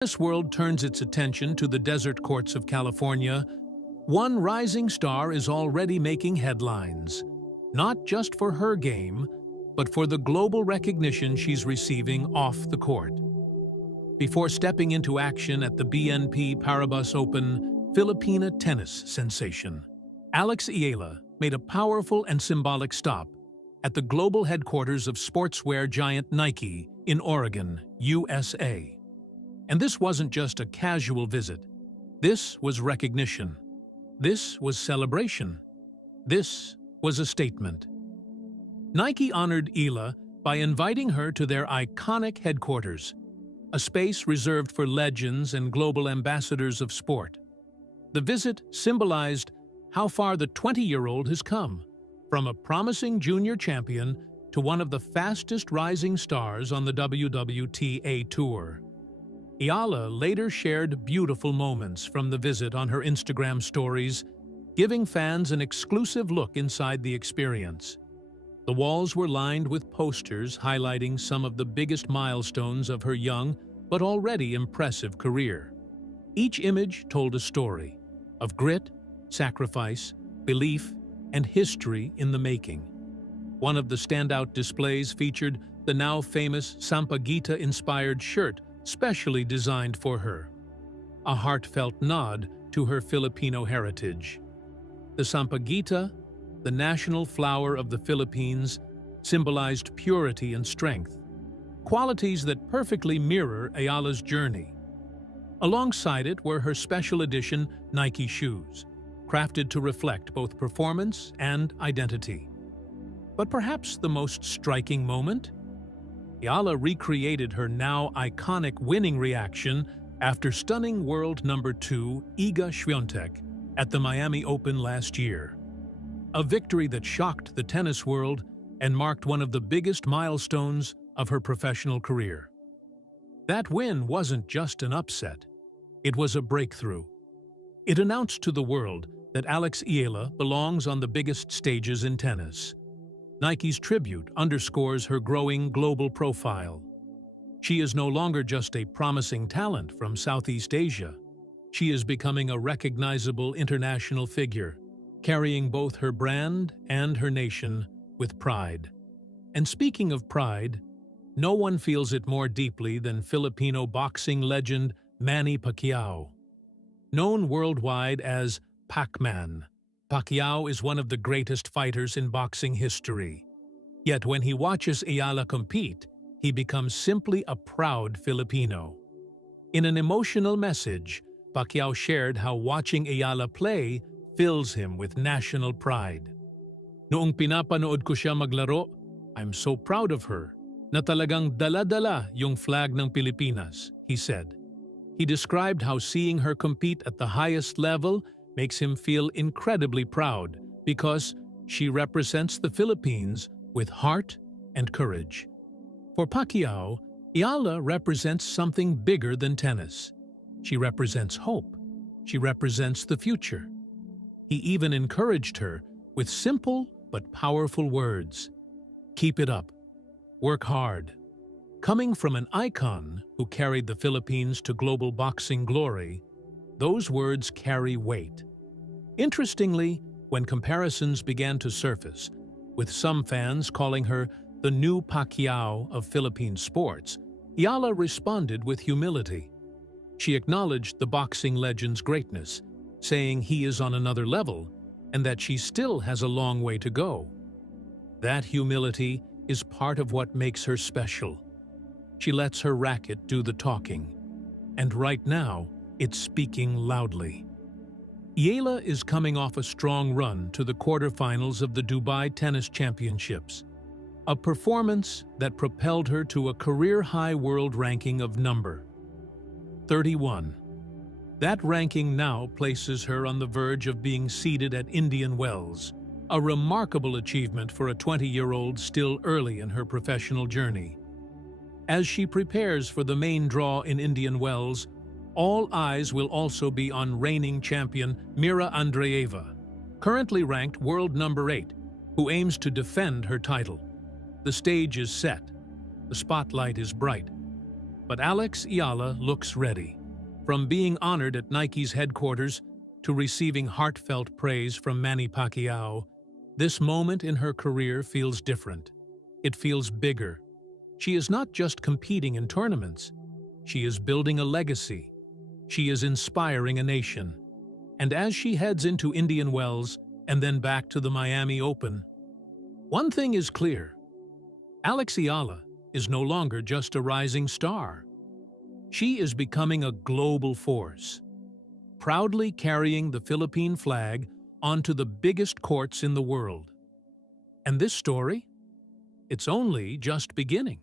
This world turns its attention to the desert courts of California. One rising star is already making headlines, not just for her game, but for the global recognition she's receiving off the court. Before stepping into action at the BNP Paribas Open, Filipina tennis sensation Alex Eala made a powerful and symbolic stop at the global headquarters of sportswear giant Nike in Oregon, USA. And this wasn't just a casual visit. This was recognition. This was celebration. This was a statement. Nike honored Eala by inviting her to their iconic headquarters, a space reserved for legends and global ambassadors of sport. The visit symbolized how far the 20-year-old has come, from a promising junior champion to one of the fastest rising stars on the WTA Tour. Eala later shared beautiful moments from the visit on her Instagram stories, giving fans an exclusive look inside the experience. The walls were lined with posters highlighting some of the biggest milestones of her young but already impressive career. Each image told a story of grit, sacrifice, belief, and history in the making. One of the standout displays featured the now famous Sampaguita-inspired shirt specially designed for her, a heartfelt nod to her Filipino heritage. The Sampaguita, the national flower of the Philippines, symbolized purity and strength, qualities that perfectly mirror Eala's journey. Alongside it were her special edition Nike shoes, crafted to reflect both performance and identity. But perhaps the most striking moment? Eala recreated her now iconic winning reaction after stunning world number 2 Iga Swiatek at the Miami Open last year. A victory that shocked the tennis world and marked one of the biggest milestones of her professional career. That win wasn't just an upset. It was a breakthrough. It announced to the world that Alex Eala belongs on the biggest stages in tennis. Nike's tribute underscores her growing global profile. She is no longer just a promising talent from Southeast Asia. She is becoming a recognizable international figure, carrying both her brand and her nation with pride. And speaking of pride, no one feels it more deeply than Filipino boxing legend Manny Pacquiao. Known worldwide as Pac-Man, Pacquiao is one of the greatest fighters in boxing history. Yet when he watches Eala compete, he becomes simply a proud Filipino. In an emotional message, Pacquiao shared how watching Eala play fills him with national pride. "Noong pinapanood ko siya maglaro, I'm so proud of her, na talagang dala-dala yung flag ng Pilipinas," he said. He described how seeing her compete at the highest level makes him feel incredibly proud because she represents the Philippines with heart and courage. For Pacquiao, Eala represents something bigger than tennis. She represents hope. She represents the future. He even encouraged her with simple but powerful words. "Keep it up. Work hard." Coming from an icon who carried the Philippines to global boxing glory, those words carry weight. Interestingly, when comparisons began to surface, with some fans calling her the new Pacquiao of Philippine sports, Eala responded with humility. She acknowledged the boxing legend's greatness, saying he is on another level and that she still has a long way to go. That humility is part of what makes her special. She lets her racket do the talking, and right now, it's speaking loudly. Eala is coming off a strong run to the quarterfinals of the Dubai Tennis Championships, a performance that propelled her to a career-high world ranking of number 31. That ranking now places her on the verge of being seeded at Indian Wells, a remarkable achievement for a 20-year-old still early in her professional journey. As she prepares for the main draw in Indian Wells, all eyes will also be on reigning champion Mira Andreeva, currently ranked world number 8, who aims to defend her title. The stage is set. The spotlight is bright. But Alex Eala looks ready. From being honored at Nike's headquarters to receiving heartfelt praise from Manny Pacquiao, this moment in her career feels different. It feels bigger. She is not just competing in tournaments. She is building a legacy. She is inspiring a nation. And as she heads into Indian Wells and then back to the Miami Open, one thing is clear. Alex Eala is no longer just a rising star. She is becoming a global force, proudly carrying the Philippine flag onto the biggest courts in the world. And this story? It's only just beginning.